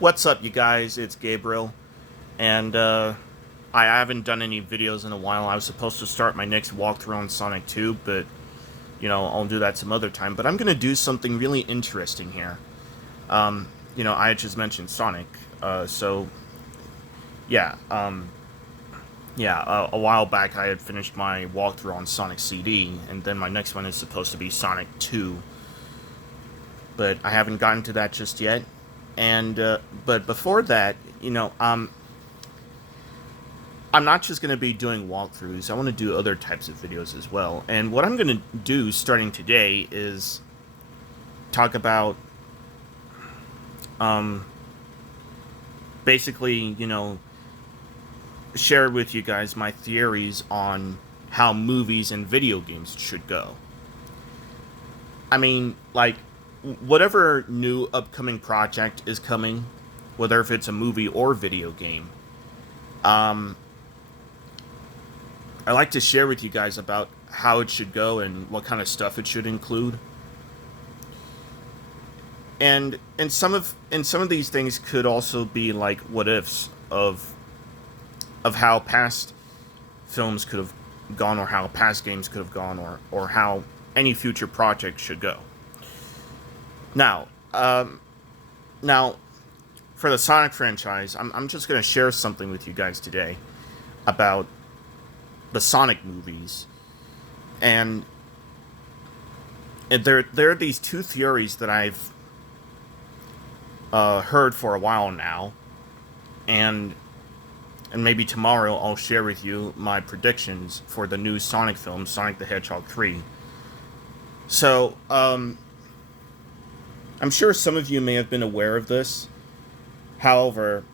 What's up, you guys? It's Gabriel, and I haven't done any videos in a while. I was supposed to start my next walkthrough on Sonic 2, but, I'll do that some other time. But I'm going to do something really interesting here. I had just mentioned Sonic, so, yeah, a while back I had finished my walkthrough on Sonic CD, and then my next one is supposed to be Sonic 2, but I haven't gotten to that just yet. And but before that, I'm not just going to be doing walkthroughs. I want to do other types of videos as well. And what I'm going to do starting today is talk about basically, share with you guys my theories on how movies and video games should go. I mean, like, whatever new upcoming project is coming, whether if it's a movie or video game, um, I like to share with you guys about how it should go and what kind of stuff it should include. And some of these things could also be like what ifs of how past films could have gone, or how past games could have gone, or how any future project should go. Now, now, for the Sonic franchise, I'm just going to share something with you guys today about the Sonic movies, and there are these two theories that I've heard for a while now, and maybe tomorrow I'll share with you my predictions for the new Sonic film, Sonic the Hedgehog 3. So, I'm sure some of you may have been aware of this. However,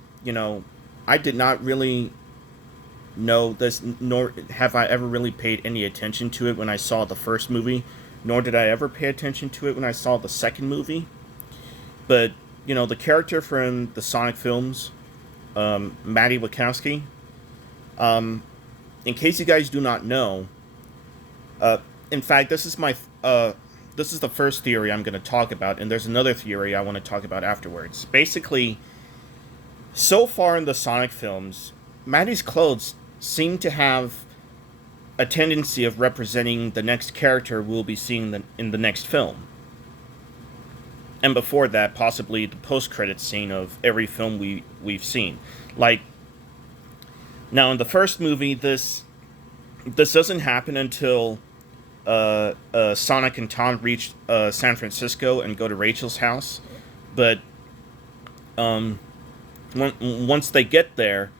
I did not really know this, nor have I ever really paid any attention to it when I saw the first movie, nor did I ever pay attention to it when I saw the second movie. But, the character from the Sonic films, Maddie Wachowski, in case you guys do not know, in fact, this is the first theory I'm going to talk about, and there's another theory I want to talk about afterwards. Basically, so far in the Sonic films, Maddie's clothes seem to have a tendency of representing the next character we'll be seeing in the next film. And before that, possibly the post-credits scene of every film we've seen. Like, now in the first movie, this doesn't happen until Sonic and Tom reach San Francisco and go to Rachel's house. But once they get there,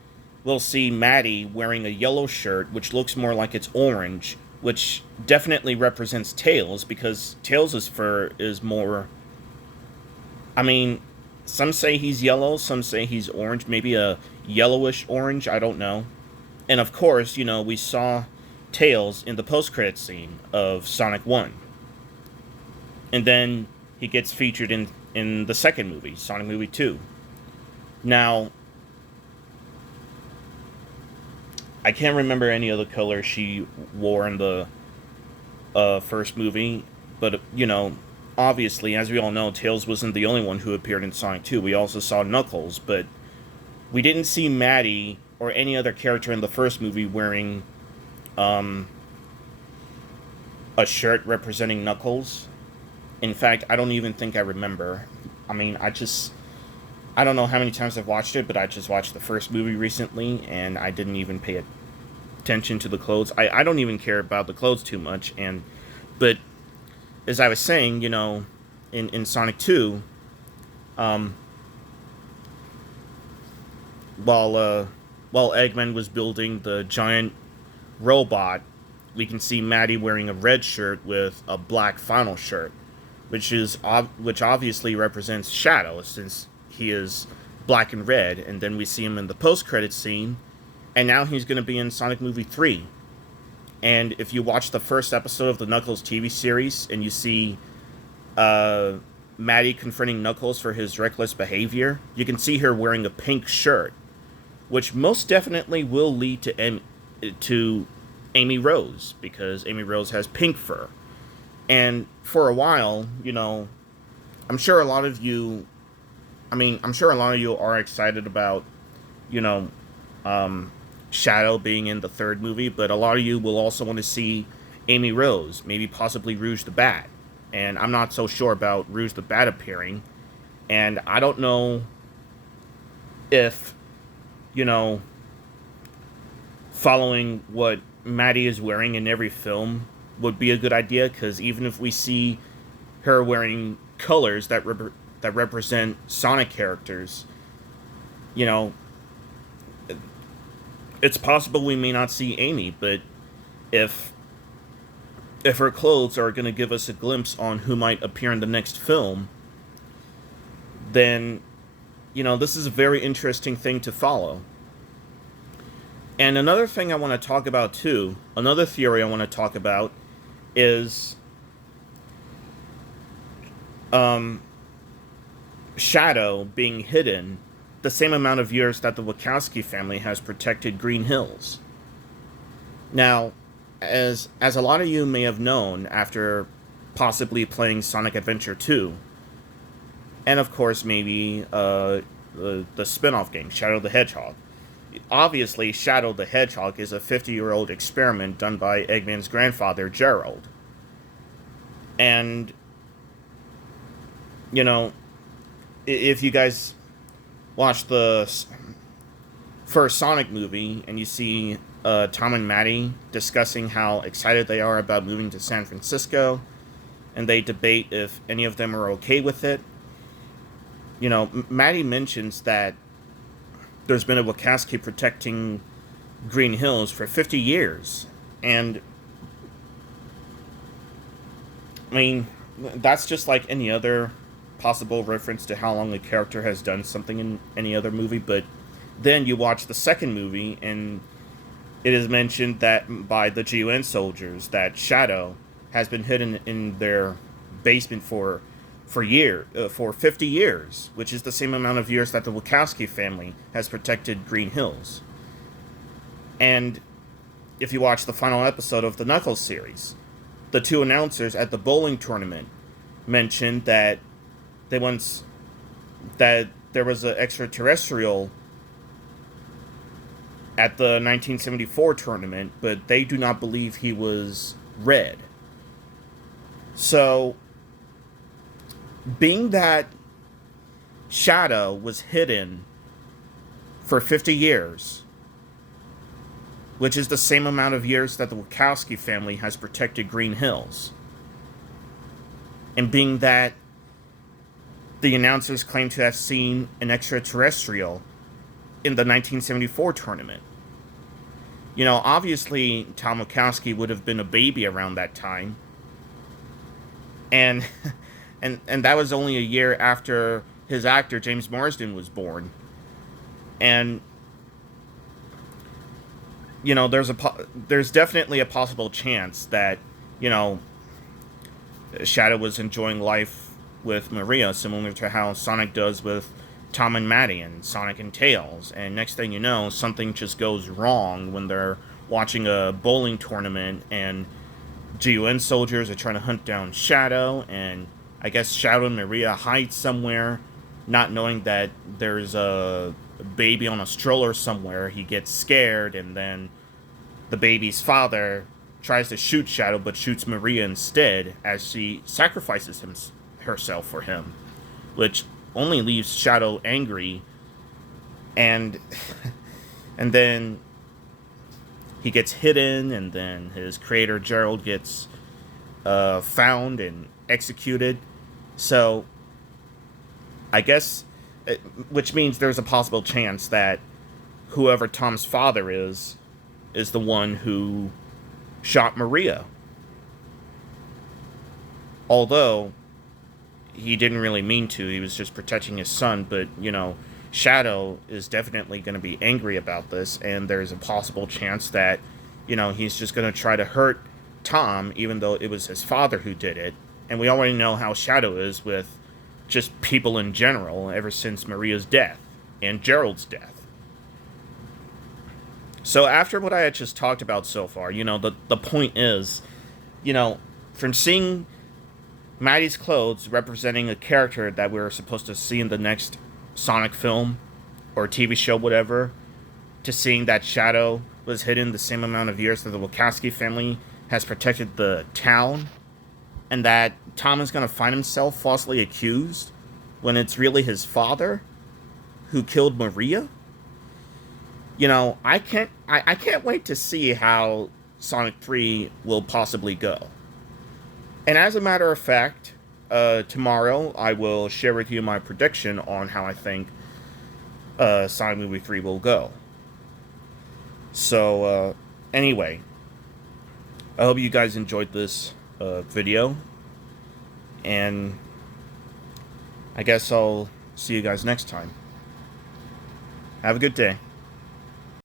we'll see Maddie wearing a yellow shirt, which looks more like it's orange, which definitely represents Tails, because Tails' fur is more... I mean, some say he's yellow, some say he's orange, maybe a yellowish orange, I don't know. And of course, we saw Tails in the post-credits scene of Sonic 1. And then he gets featured in the second movie, Sonic Movie 2. Now, I can't remember any other color she wore in the first movie, but, obviously, as we all know, Tails wasn't the only one who appeared in Sonic 2. We also saw Knuckles, but we didn't see Maddie or any other character in the first movie wearing a shirt representing Knuckles. In fact, I don't even think I remember. I mean, I don't know how many times I've watched it, but I just watched the first movie recently, and I didn't even pay attention to the clothes. I don't even care about the clothes too much, but as I was saying, in Sonic 2, while Eggman was building the giant robot, we can see Maddie wearing a red shirt with a black final shirt, which obviously represents Shadow, since he is black and red. And then we see him in the post-credits scene, and now he's going to be in Sonic Movie 3. And if you watch the first episode of the Knuckles TV series, and you see Maddie confronting Knuckles for his reckless behavior, you can see her wearing a pink shirt, which most definitely will lead to Amy Rose, because Amy Rose has pink fur. And for a while, I'm sure a lot of you I mean, I'm sure a lot of you are excited about, you know, um, Shadow being in the third movie, but a lot of you will also want to see Amy Rose, maybe possibly Rouge the Bat. And I'm not so sure about Rouge the Bat appearing. And I don't know if, you know, following what Maddie is wearing in every film would be a good idea, because even if we see her wearing colors that represent Sonic characters, you know, it's possible we may not see Amy, but if if her clothes are going to give us a glimpse on who might appear in the next film, then this is a very interesting thing to follow. And another thing I want to talk about too, another theory I want to talk about is um, Shadow being hidden the same amount of years that the Wachowski family has protected Green Hills. Now, as a lot of you may have known after possibly playing Sonic Adventure 2, and of course maybe the spin-off game, Shadow the Hedgehog. Obviously, Shadow the Hedgehog is a 50-year-old experiment done by Eggman's grandfather, Gerald. And, if you guys watch the first Sonic movie and you see Tom and Maddie discussing how excited they are about moving to San Francisco, and they debate if any of them are okay with it, Maddie mentions that there's been a Wachowski protecting Green Hills for 50 years. And, I mean, that's just like any other possible reference to how long a character has done something in any other movie. But then you watch the second movie, and it is mentioned that by the G.U.N soldiers that Shadow has been hidden in their basement for 50 years, which is the same amount of years that the Wachowski family has protected Green Hills. And if you watch the final episode of the Knuckles series, the two announcers at the bowling tournament mentioned that that there was an extraterrestrial at the 1974 tournament, but they do not believe he was red. So, being that Shadow was hidden for 50 years, which is the same amount of years that the Wachowski family has protected Green Hills, and being that the announcers claim to have seen an extraterrestrial in the 1974 tournament, obviously Tom Wachowski would have been a baby around that time, and and that was only a year after his actor James Marsden was born. And there's definitely a possible chance that Shadow was enjoying life with Maria, similar to how Sonic does with Tom and Maddie and Sonic and Tails. And next thing you know, something just goes wrong when they're watching a bowling tournament, and G.U.N soldiers are trying to hunt down Shadow, and I guess Shadow and Maria hide somewhere, not knowing that there's a baby on a stroller somewhere. He gets scared, and then the baby's father tries to shoot Shadow, but shoots Maria instead as she sacrifices herself for him, which only leaves Shadow angry, and and then he gets hidden, and then his creator Gerald gets found and executed. So I guess, which means there's a possible chance that whoever Tom's father is the one who shot Maria. Although he didn't really mean to, he was just protecting his son, but Shadow is definitely going to be angry about this, and there's a possible chance that he's just going to try to hurt Tom, even though it was his father who did it. And we already know how Shadow is with just people in general ever since Maria's death and Gerald's death. So after what I had just talked about so far, the point is, from seeing Maddie's clothes representing a character that we're supposed to see in the next Sonic film or TV show, whatever, to seeing that Shadow was hidden the same amount of years that the Wachowski family has protected the town, and that Tom is going to find himself falsely accused when it's really his father who killed Maria. You know, I can't wait to see how Sonic 3 will possibly go. And as a matter of fact, tomorrow I will share with you my prediction on how I think Sonic Movie 3 will go. So, anyway, I hope you guys enjoyed this video, and I guess I'll see you guys next time. Have a good day.